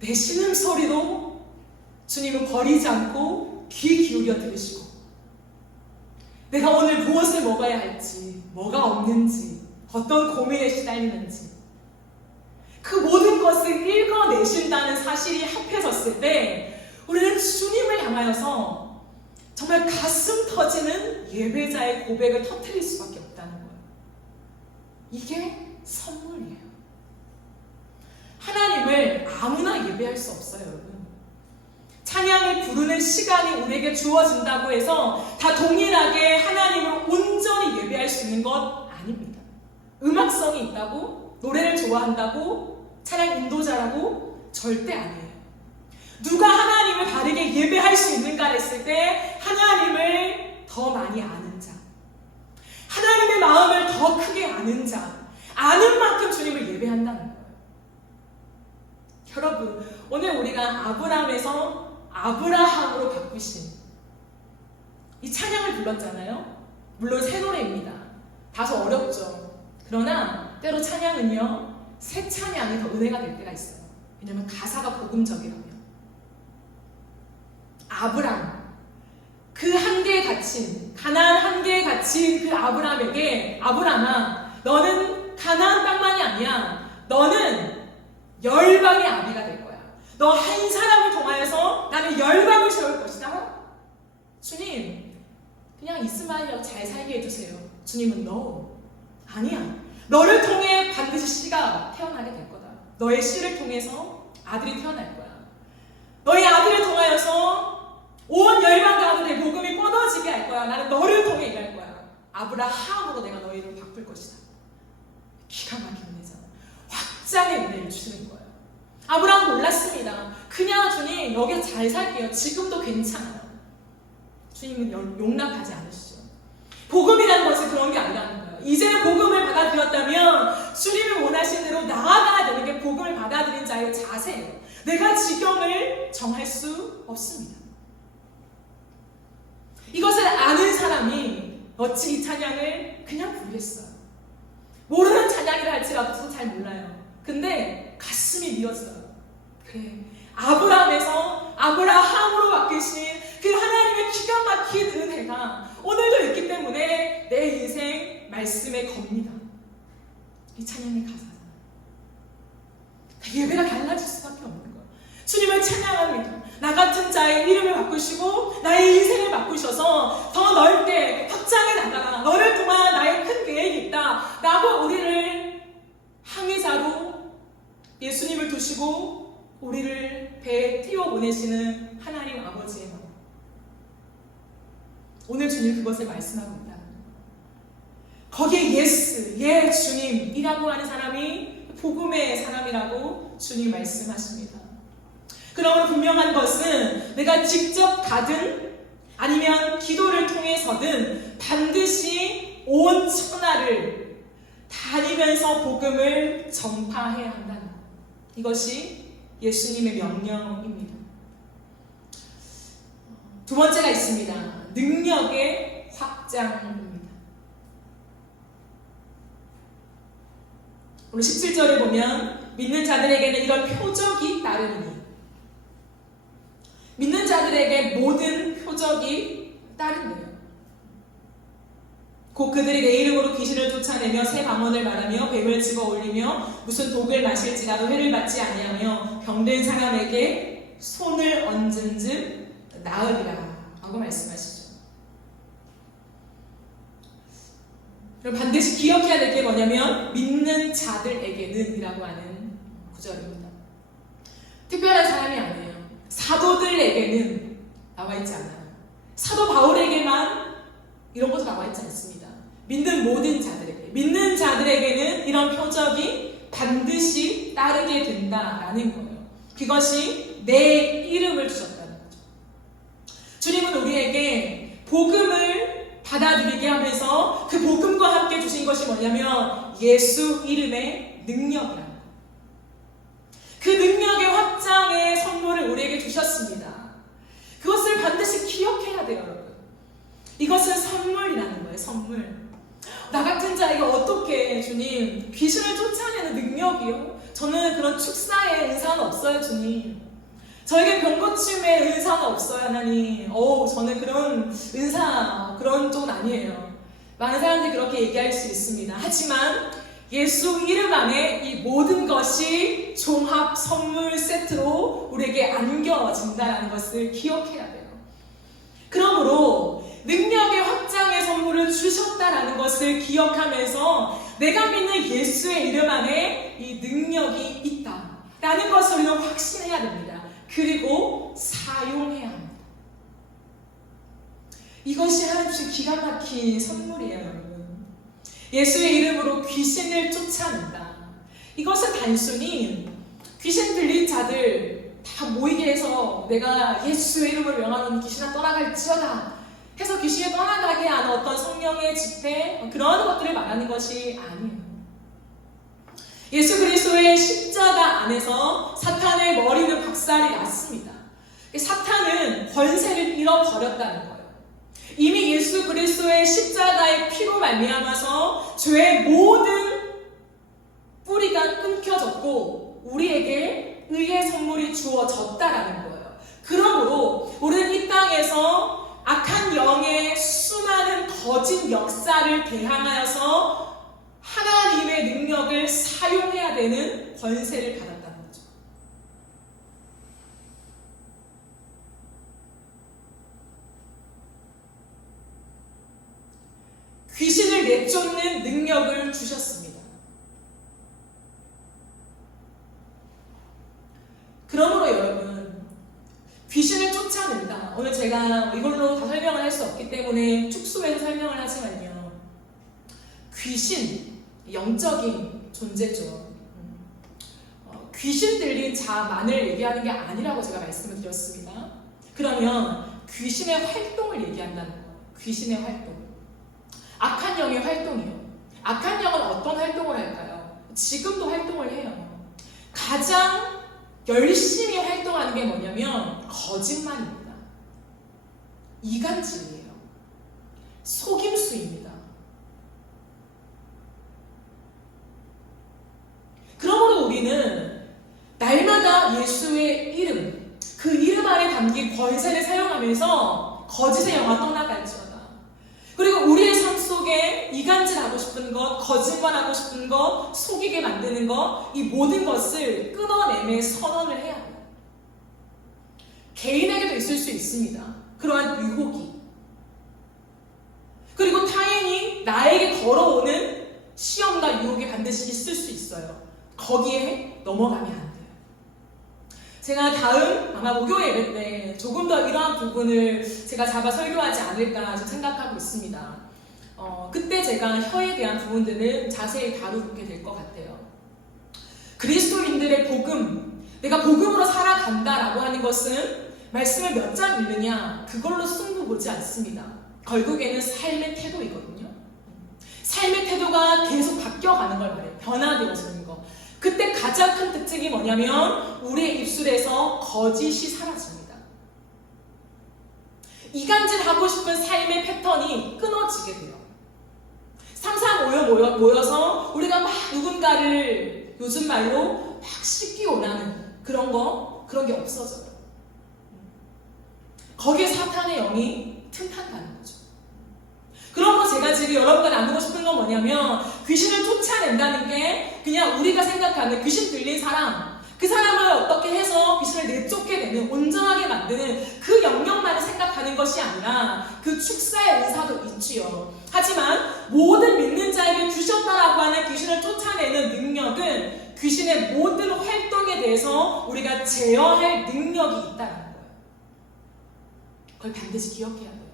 내 신음소리도 주님은 버리지 않고 귀 기울여 들으시고 내가 오늘 무엇을 먹어야 할지, 뭐가 없는지, 어떤 고민에 시달리는지 그 모든 것을 읽어내신다는 사실이 합해졌을 때 우리는 주님을 향하여서 정말 가슴 터지는 예배자의 고백을 터뜨릴 수밖에 없다는 거예요. 이게 선물이에요. 하나님을 아무나 예배할 수 없어요, 여러분. 찬양을 부르는 시간이 우리에게 주어진다고 해서 다 동일하게 하나님을 온전히 예배할 수 있는 것 아닙니다. 음악성이 있다고, 노래를 좋아한다고, 찬양 인도자라고 절대 아니에요. 누가 하나님을 바르게 예배할 수 있는가 했을 때 하나님을 더 많이 아는 자, 하나님의 마음을 더 크게 아는 자, 아는 만큼 주님을 예배한다는 거예요. 여러분, 오늘 우리가 아브람에서 아브라함으로 바꾸신 이 찬양을 불렀잖아요. 물론 새 노래입니다. 다소 어렵죠. 그러나 때로 찬양은요, 새 찬양이 더 은혜가 될 때가 있어요. 왜냐하면 가사가 복음적이라면. 아브람, 그 한계에 갇힌 가나안 한계에 갇힌 그 아브라함에게 아브라함아 너는 가나안 땅만이 아니야. 너는 열방의 아비가 될 거야. 너 한 사람을 통하여서 나는 열방을 세울 것이다. 주님 그냥 이스마엘이라고 잘 살게 해주세요. 주님은 no. 아니야. 너를 통해 반드시 씨가 태어나게 될 거다. 너의 씨를 통해서 아들이 태어날 거야. 너의 아들을 통하여서 온 열방 가운데 내 복음이 뻗어지게 할 거야. 나는 너를 통해 일할 거야. 아브라함으로 내가 너희를 바꿀 것이다. 기가 막힌 은혜잖아. 확장의 은혜를 주시는 거예요. 아브라함 몰랐습니다. 그냥 주님 여기 잘 살게요. 지금도 괜찮아요. 주님은 용납하지 않으시죠. 복음이라는 것은 그런 게 아니라는 거예요. 이제 복음을 받아들였다면 주님이 원하신 대로 나아가야 되는 게 복음을 받아들인 자의 자세예요. 내가 지경을 정할 수 없습니다. 이것을 아는 사람이 어찌 이 찬양을 그냥 부르겠어요. 모르는 찬양이라 할지라도 잘 몰라요. 근데 가슴이 미었어요. 그래, 아브라함에서 아브라함으로 바뀌신 그 하나님의 기가 막힌 은혜가 오늘도 있기 때문에 내 인생 말씀에 겁니다. 이 찬양의 가사잖아요. 예배가 달라질 수밖에 없는 거예요. 주님을 찬양합니다. 나 같은 자의 이름을 바꾸시고 나의 인생을 바꾸셔서 더 넓게 확장해 나가라. 너를 통한 나의 큰 계획이 있다. 라고 우리를 항해자로 예수님을 두시고 우리를 배에 띄워 보내시는 하나님 아버지의 마음. 오늘 주님 그것을 말씀하고 있다. 거기에 예스, 예 주님이라고 하는 사람이 복음의 사람이라고 주님 말씀하십니다. 그러므로 분명한 것은 내가 직접 가든 아니면 기도를 통해서든 반드시 온 천하를 다니면서 복음을 전파해야 한다는 것. 이것이 예수님의 명령입니다. 두 번째가 있습니다. 능력의 확장입니다. 오늘 17절에 보면 믿는 자들에게는 이런 표적이 따르니 믿는 자들에게 모든 표적이 따른대요. 곧 그들이 내 이름으로 귀신을 쫓아내며 새 방언을 말하며 뱀을 집어 올리며 무슨 독을 마실지라도 해를 받지 아니하며 병든 사람에게 손을 얹은즉 나으리라 라고 말씀하시죠. 그럼 반드시 기억해야 될 게 뭐냐면 믿는 자들에게는 이라고 하는 구절입니다. 특별한 사람이 아니에요. 사도들에게는 나와 있지 않아요. 사도 바울에게만 이런 것도 나와 있지 않습니다. 믿는 모든 자들에게, 믿는 자들에게는 이런 표적이 반드시 따르게 된다라는 거예요. 그것이 내 이름을 주셨다는 거죠. 주님은 우리에게 복음을 받아들이게 하면서 그 복음과 함께 주신 것이 뭐냐면 예수 이름의 능력이라는 거예요. 그 능력의 확장의 선물을 우리에게 주셨습니다. 그것을 반드시 기억해야 돼요, 여러분. 이것은 선물이라는 거예요, 선물. 나 같은 자에게 어떻게 주님 귀신을 쫓아내는 능력이요? 저는 그런 축사의 은사는 없어요, 주님. 저에게 병고침의 은사는 없어요, 하나님. 저는 그런 은사, 그런 쪽은 아니에요. 많은 사람들이 그렇게 얘기할 수 있습니다. 하지만 예수 이름 안에 이 모든 것이 종합 선물 세트로 우리에게 안겨진다는 것을 기억해야 돼요. 그러므로 능력의 확장의 선물을 주셨다라는 것을 기억하면서 내가 믿는 예수의 이름 안에 이 능력이 있다라는 것을 우리는 확신해야 됩니다. 그리고 사용해야 합니다. 이것이 하나님의 기가 막힌 선물이에요, 여러분. 예수의 이름으로 귀신을 쫓아낸다. 이것은 단순히 귀신 들린 자들 다 모이게 해서 내가 예수의 이름으로 명하는 귀신아 떠나갈지어다 해서 귀신이 떠나가게 하는 어떤 성령의 집회 그런 것들을 말하는 것이 아니에요. 예수 그리스도의 십자가 안에서 사탄의 머리는 박살이 났습니다. 사탄은 권세를 잃어버렸다는 거예요. 이미 예수 그리스도의 십자가의 피로 말미암아서 죄의 모든 뿌리가 끊겨졌고 우리에게 의의 선물이 주어졌다라는 거예요. 그러므로 우리는 이 땅에서 악한 영의 수많은 거짓 역사를 대항하여서 하나님의 능력을 사용해야 되는 권세를 받았다는 거죠. 귀신을 내쫓는 능력을 주셨습니다. 그러므로 여러분, 귀신을 쫓아낸다. 오늘 제가 이걸로 다 설명을 할 수 없기 때문에 축소해서 설명을 하지만요. 귀신, 영적인 존재죠. 귀신 들린 자만을 얘기하는 게 아니라고 제가 말씀을 드렸습니다. 그러면 귀신의 활동을 얘기한다는 거예요. 귀신의 활동. 악한 영의 활동이요. 악한 영은 어떤 활동을 할까요? 지금도 활동을 해요. 가장 열심히 활동하는 게 뭐냐면 거짓말입니다. 이간질이에요. 속임수입니다. 그러므로 우리는 날마다 예수의 이름, 그 이름 안에 담긴 권세를 사용하면서 거짓의 영화 떠나갈지어다. 그리고 우리의 삶 속에 이간질하고 싶은 것, 거짓말하고 싶은 것, 속이게 만드는 것, 이 모든 것을 끊어내며 선언을 해야 해요. 개인에게도 있을 수 있습니다. 그러한 유혹이. 그리고 타인이 나에게 걸어오는 시험과 유혹이 반드시 있을 수 있어요. 거기에 넘어가면 안 돼요. 제가 다음 아마 목요 예배 때 조금 더 이러한 부분을 제가 잡아 설교하지 않을까 생각하고 있습니다. 그때 제가 혀에 대한 부분들을 자세히 다루게 될 것 같아요. 그리스도인들의 복음, 내가 복음으로 살아간다라고 하는 것은 말씀을 몇 장 읽느냐 그걸로 승부 보지 않습니다. 결국에는 삶의 태도이거든요. 삶의 태도가 계속 바뀌어가는 걸 말해요. 변화되어지는 거. 그때 가장 큰 특징이 뭐냐면 우리의 입술에서 거짓이 사라집니다. 이간질하고 싶은 삶의 패턴이 끊어지게 돼요. 삼삼오오 모여서 우리가 막 누군가를 요즘 말로 막 씻기 원하는 그런 게 없어져요. 거기에 사탄의 영이 틈탄다는 거죠. 그러므로 제가 지금 여러분과 나누고 싶은 건 뭐냐면 귀신을 쫓아낸다는 게 그냥 우리가 생각하는 귀신 들린 사람, 그 사람을 어떻게 해서 귀신을 내쫓게 되는, 온전하게 만드는 그 영역만을 생각하는 것이 아니라 그 축사의 의사도 있지요. 하지만 모든 믿는 자에게 주셨다라고 하는 귀신을 쫓아내는 능력은 귀신의 모든 활동에 대해서 우리가 제어할 능력이 있다는 거예요. 그걸 반드시 기억해야 돼요.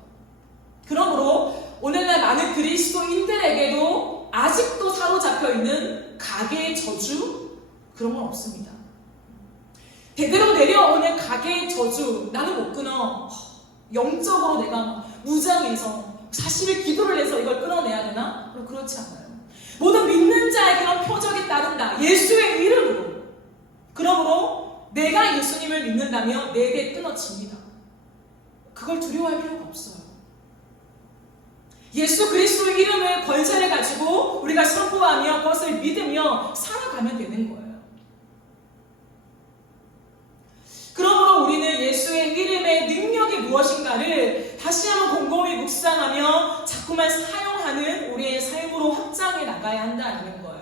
그러므로 오늘날 많은 그리스도인들에게도 아직도 사로잡혀 있는 가계의 저주, 그런 건 없습니다. 대대로 내려오는 가계의 저주, 나는 못 끊어. 영적으로 내가 무장해서 40일 기도를 해서 이걸 끊어내야 되나? 그렇지 않아요. 모든 믿는 자에게는 표적이 따른다. 예수의 이름으로. 그러므로 내가 예수님을 믿는다면 내게 끊어집니다. 그걸 두려워할 필요가 없어요. 예수 그리스도의 이름을 권세를 가지고 우리가 선포하며 그것을 믿으며 살아가면 되는 거예요. 그러므로 우리는 예수의 이름의 능력이 무엇인가를 다시 한번 곰곰이 묵상하며 자꾸만 사용하는 우리의 삶으로 확장해 나가야 한다는 거예요.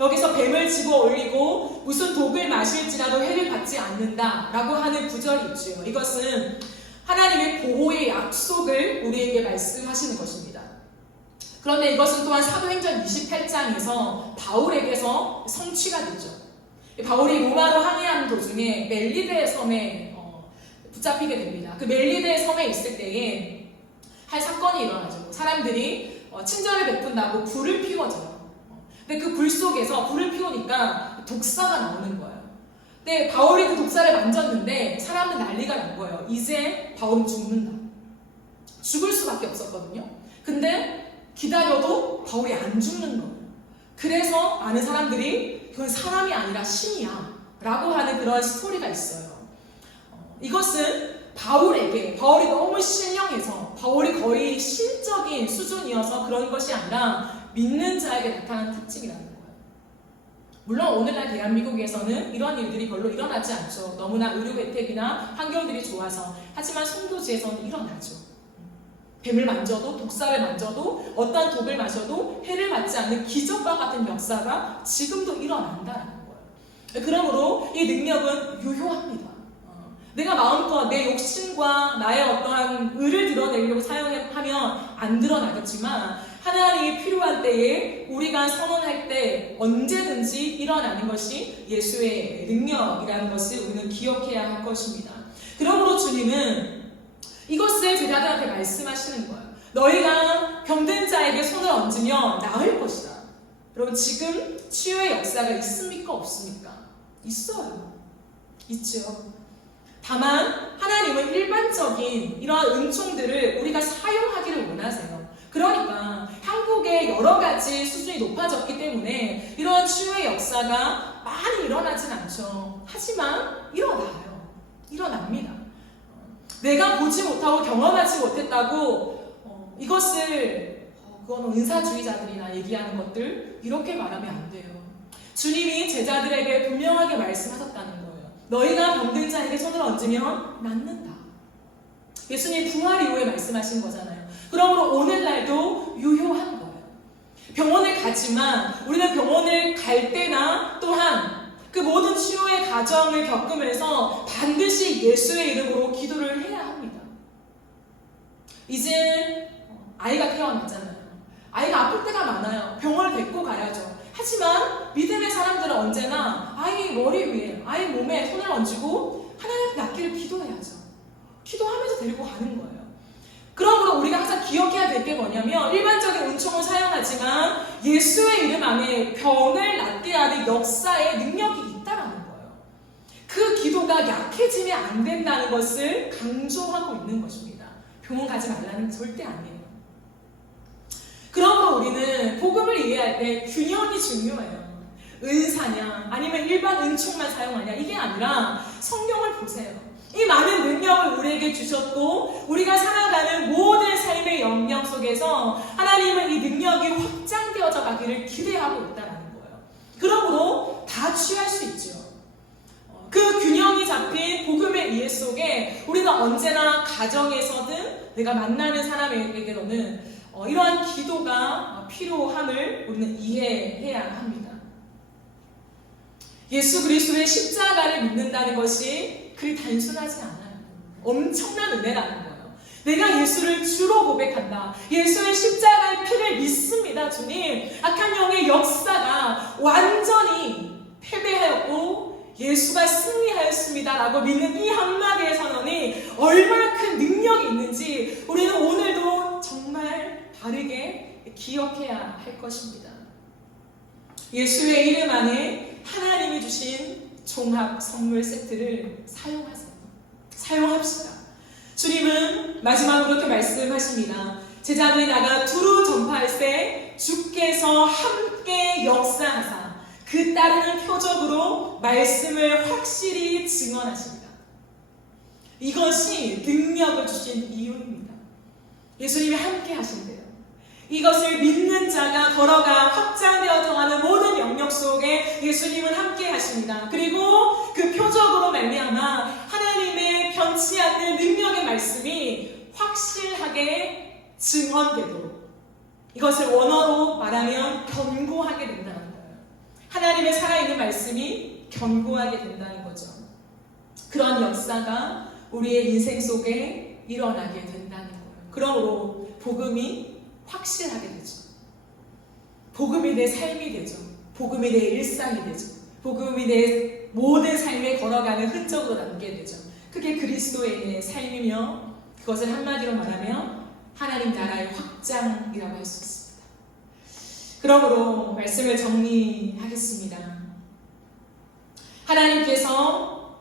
여기서 뱀을 집어 올리고 무슨 독을 마실지라도 해를 받지 않는다라고 하는 구절이 있죠. 이것은 하나님의 보호의 약속을 우리에게 말씀하시는 것입니다. 그런데 이것은 또한 사도행전 28장에서 바울에게서 성취가 되죠. 바울이 로마로 항해하는 도중에 멜리데 섬에 붙잡히게 됩니다. 그 멜리데 섬에 있을 때에 할 사건이 일어나죠. 사람들이 친절을 베푼다고 불을 피워줘요. 근데 그 불 속에서 불을 피우니까 독사가 나오는 거예요. 근데 바울이 그 독사를 만졌는데 사람은 난리가 난 거예요. 이제 바울은 죽는다. 죽을 수밖에 없었거든요. 근데 기다려도 바울이 안 죽는 거예요. 그래서 아는 사람들이 이건 사람이 아니라 신이야 라고 하는 그런 스토리가 있어요. 이것은 바울이 너무 신령해서 바울이 거의 신적인 수준이어서 그런 것이 아니라 믿는 자에게 나타나는 특징이라는 거예요. 물론 오늘날 대한민국에서는 이런 일들이 별로 일어나지 않죠. 너무나 의료 혜택이나 환경들이 좋아서. 하지만 송도지에서는 일어나죠. 뱀을 만져도, 독사를 만져도, 어떠한 독을 마셔도 해를 받지 않는 기적과 같은 역사가 지금도 일어난다는 거예요. 그러므로 이 능력은 유효합니다. 내가 마음껏 내 욕심과 나의 어떠한 의를 드러내려고 사용하면 안 드러나겠지만, 하나님이 필요한 때에 우리가 선언할 때 언제든지 일어나는 것이 예수의 능력이라는 것을 우리는 기억해야 할 것입니다. 그러므로 주님은 이것을 제자들한테 말씀하시는 거예요. 너희가 병든 자에게 손을 얹으면 나을 것이다. 여러분, 지금 치유의 역사가 있습니까? 없습니까? 있어요. 있죠. 다만 하나님은 일반적인 이러한 은총들을 우리가 사용하기를 원하세요. 그러니까 한국의 여러 가지 수준이 높아졌기 때문에 이러한 치유의 역사가 많이 일어나진 않죠. 하지만 일어나요. 일어납니다. 내가 보지 못하고 경험하지 못했다고 이것을 그건 은사주의자들이나 얘기하는 것들 이렇게 말하면 안 돼요. 주님이 제자들에게 분명하게 말씀하셨다는 거예요. 너희가 병든 자에게 손을 얹으면 낫는다. 예수님 부활 이후에 말씀하신 거잖아요. 그러므로 오늘날도 유효한 거예요. 병원을 가지만 우리는 병원을 갈 때나 또한 그 모든 치유의 과정을 겪으면서 반드시 예수의 이름으로 기도를 해야 합니다. 이제 아이가 태어났잖아요. 아이가 아플 때가 많아요. 병원을 데리고 가야죠. 하지만 믿음의 사람들은 언제나 아이 머리 위에, 아이 몸에 손을 얹고 하나님 낫기를 기도해야죠. 기도하면서 데리고 가는 거예요. 그러므로 우리가 항상 기억해야 될 게 뭐냐면 일반적인 은총을 사용하지만 예수의 이름 안에 병을 낫게 하는 역사의 능력이 있다라는 거예요. 그 기도가 약해지면 안 된다는 것을 강조하고 있는 것입니다. 병원 가지 말라는 절대 아니에요. 그러므로 우리는 복음을 이해할 때 균형이 중요해요. 은사냐 아니면 일반 은총만 사용하냐 이게 아니라 성경을 보세요. 이 많은 능력을 우리에게 주셨고 우리가 살아가는 모든 삶의 영역 속에서 하나님은 이 능력이 확장되어져 가기를 기대하고 있다는 거예요. 그러므로 다 취할 수 있죠. 그 균형이 잡힌 복음의 이해 속에 우리는 언제나 가정에서든 내가 만나는 사람에게로는 이러한 기도가 필요함을 우리는 이해해야 합니다. 예수 그리스도의 십자가를 믿는다는 것이 그리 단순하지 않아요. 엄청난 은혜라는 거예요. 내가 예수를 주로 고백한다. 예수의 십자가의 피를 믿습니다. 주님, 악한 영의 역사가 완전히 패배하였고 예수가 승리하였습니다 라고 믿는 이 한마디의 선언이 얼마나 큰 능력이 있는지 우리는 오늘도 정말 바르게 기억해야 할 것입니다. 예수의 이름 안에 하나님이 주신 종합 선물 세트를 사용하세요. 사용합시다. 주님은 마지막으로 이렇게 말씀하십니다. 제자들이 나가 두루 전파할세 주께서 함께 역사하사 그 따르는 표적으로 말씀을 확실히 증언하십니다. 이것이 능력을 주신 이유입니다. 예수님이 함께 하신대요. 이것을 믿는 자가 걸어가 확장되어져 가는 모든 영역 속에 예수님은 함께 하십니다. 그리고 그 표적으로 말미암아 하나님의 변치 않는 능력의 말씀이 확실하게 증언되도록 이것을 원어로 말하면 견고하게 된다는 거예요. 하나님의 살아있는 말씀이 견고하게 된다는 거죠. 그런 역사가 우리의 인생 속에 일어나게 된다는 거예요. 그러므로 복음이 확실하게 되죠. 복음이 내 삶이 되죠. 복음이 내 일상이 되죠. 복음이 내 모든 삶에 걸어가는 흔적으로 남게 되죠. 그게 그리스도의 삶이며 그것을 한마디로 말하면 하나님 나라의 확장이라고 할 수 있습니다. 그러므로 말씀을 정리하겠습니다. 하나님께서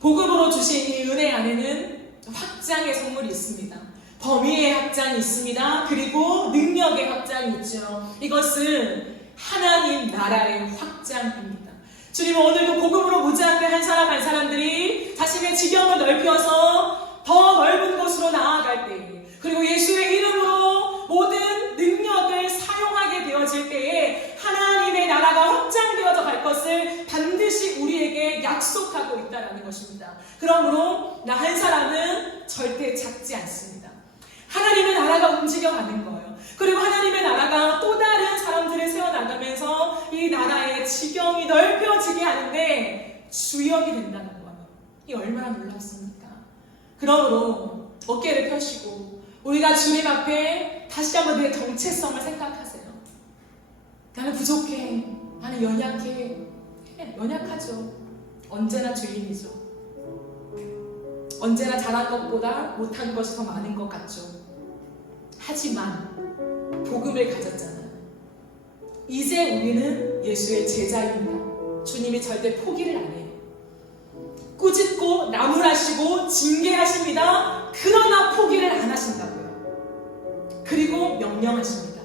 복음으로 주신 이 은혜 안에는 확장의 선물이 있습니다. 범위의 확장이 있습니다. 그리고 능력의 확장이 있죠. 이것은 하나님 나라의 확장입니다. 주님은 오늘도 복음으로 무지하게 한 사람 한 사람들이 자신의 지경을 넓혀서 더 넓은 곳으로 나아갈 때 그리고 예수의 이름으로 모든 능력을 사용하게 되어질 때에 하나님의 나라가 확장되어져 갈 것을 반드시 우리에게 약속하고 있다는 것입니다. 그러므로 나 한 사람은 절대 작지 않습니다. 하나님의 나라가 움직여가는 거예요. 그리고 하나님의 나라가 또 다른 사람들을 세워나가면서 이 나라의 지경이 넓혀지게 하는데 주역이 된다는 거예요. 이 얼마나 놀랍습니까? 그러므로 어깨를 펴시고 우리가 주님 앞에 다시 한번 내 정체성을 생각하세요. 나는 부족해. 나는 연약해. 연약하죠. 언제나 주인이죠. 언제나 잘한 것보다 못한 것이 더 많은 것 같죠. 하지만 복음을 가졌잖아요. 이제 우리는 예수의 제자입니다. 주님이 절대 포기를 안 해요. 꾸짖고 나무라시고 징계하십니다. 그러나 포기를 안 하신다고요. 그리고 명령하십니다.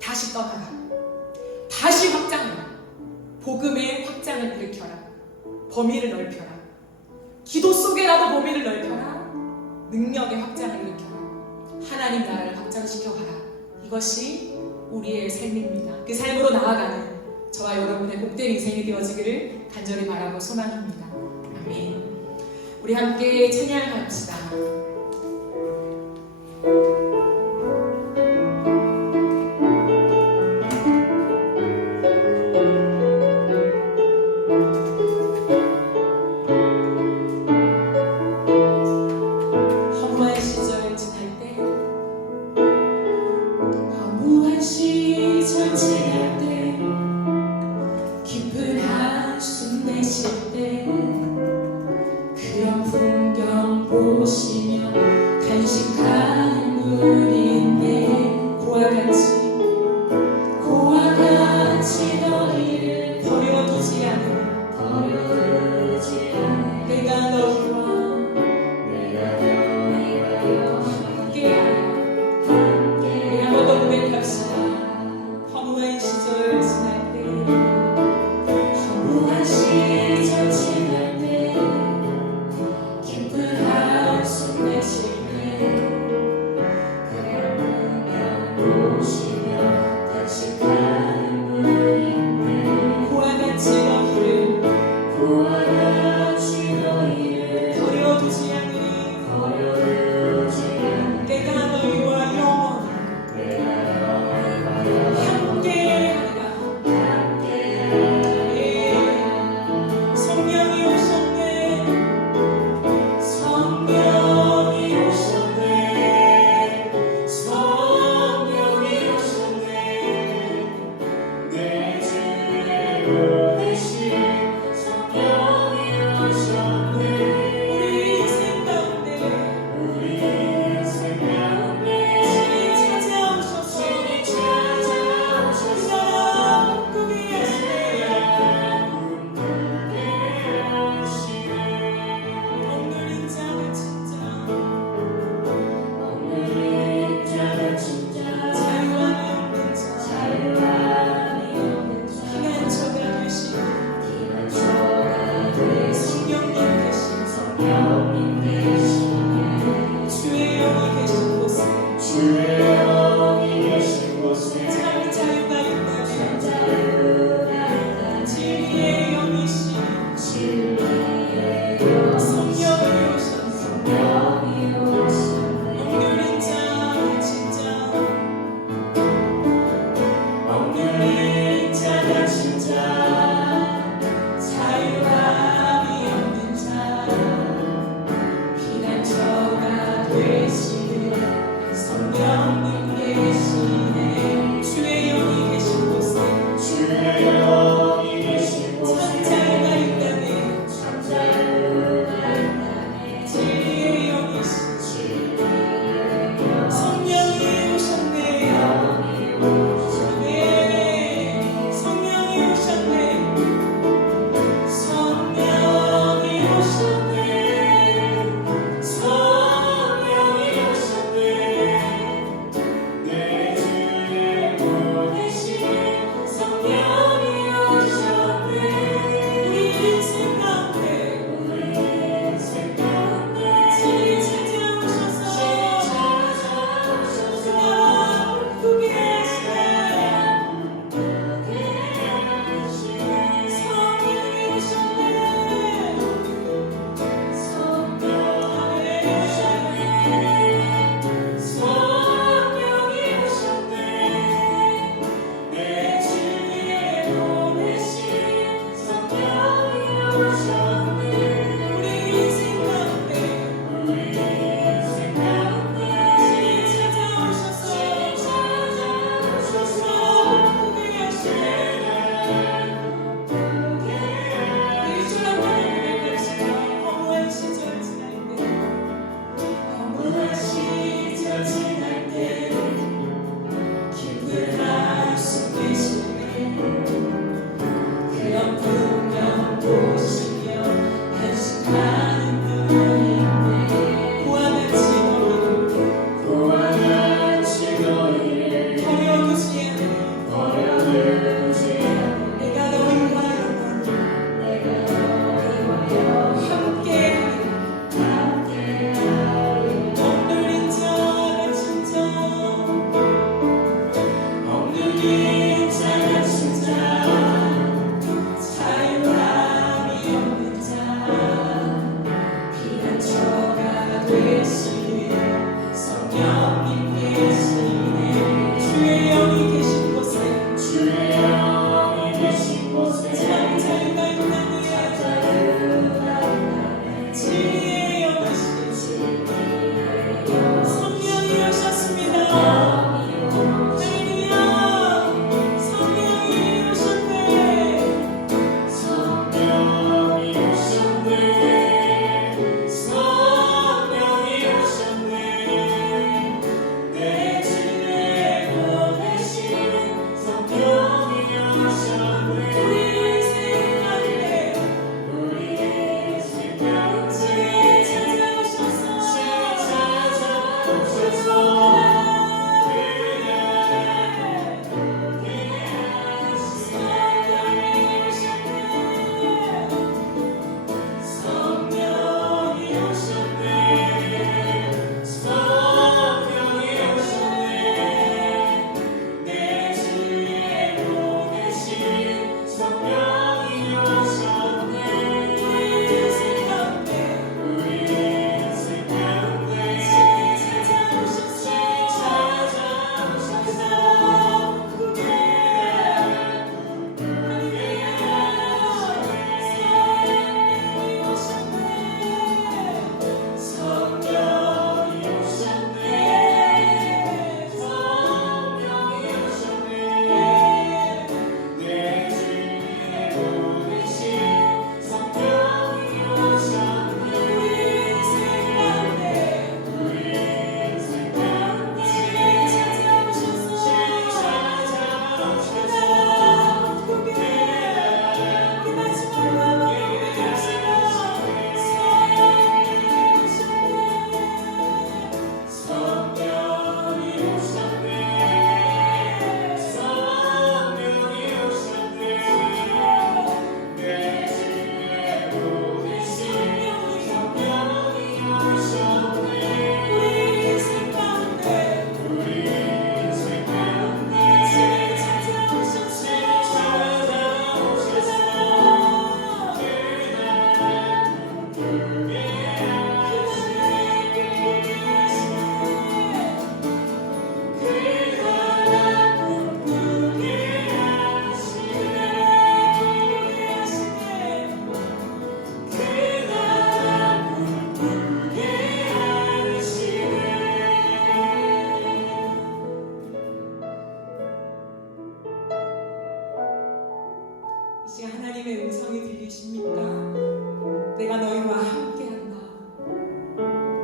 다시 떠나라. 다시 확장해라. 복음의 확장을 일으켜라. 범위를 넓혀라. 기도 속에라도 범위를 넓혀라. 능력의 확장을 일으켜라. 하나님 나라를 확장시켜가라. 이것이 우리의 삶입니다. 그 삶으로 나아가는 저와 여러분의 복된 인생이 되어지기를 간절히 바라고 소망합니다. 아멘. 우리 함께 찬양합시다.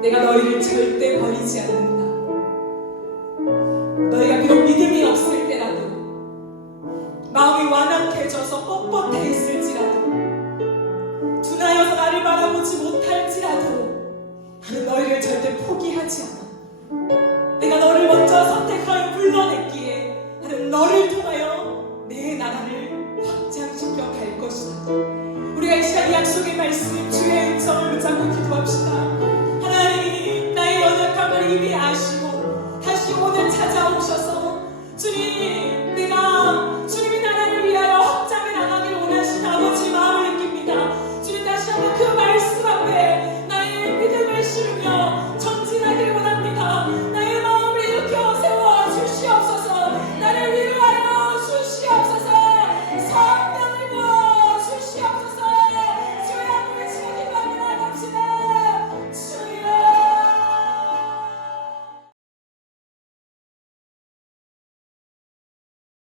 내가 너희를 절대 버리지 않는다. 너희가 비록 믿음이 없을 때라도, 마음이 완악해져서 뻣뻣해있을지라도, 둔하여서 나를 바라보지 못할지라도 나는 너희를 절대 포기하지 않아. 내가 너를 먼저 선택하여 불러냈기에 나는 너를 통하여 내 나라를 확장시켜 갈 것이다. 우리가 이 시간 약속의 말씀, 주의 음성을 붙잡고 기도합시다. 하나님, 나의 연약함을 이미 아시고 다시 오늘 찾아오셔서